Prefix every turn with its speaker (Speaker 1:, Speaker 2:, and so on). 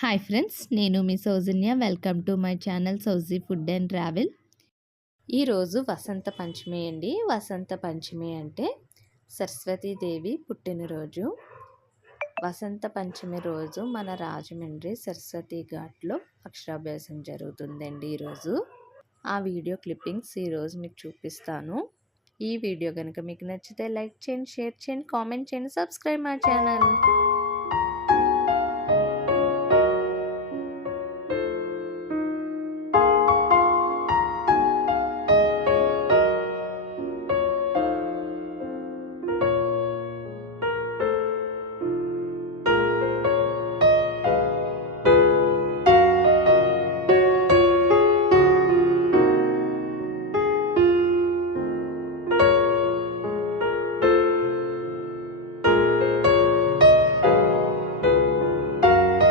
Speaker 1: Hi friends నేను మీ Soujanya. Welcome to my channel Souji food and travel ఈరోజు వసంత పంచమి అండి. వసంత పంచమి అంటే సరస్వతీదేవి పుట్టినరోజు. వసంత పంచమి రోజు మన రాజమండ్రి సరస్వతి ఘాట్లో అక్షరాభ్యాసం జరుగుతుందండి ఈరోజు ఆ వీడియో క్లిప్పింగ్స్ ఈరోజు మీకు చూపిస్తాను. ఈ వీడియో కనుక మీకు నచ్చితే లైక్ చేయండి షేర్ చేయండి కామెంట్ చేయండి సబ్స్క్రైబ్ మా ఛానల్.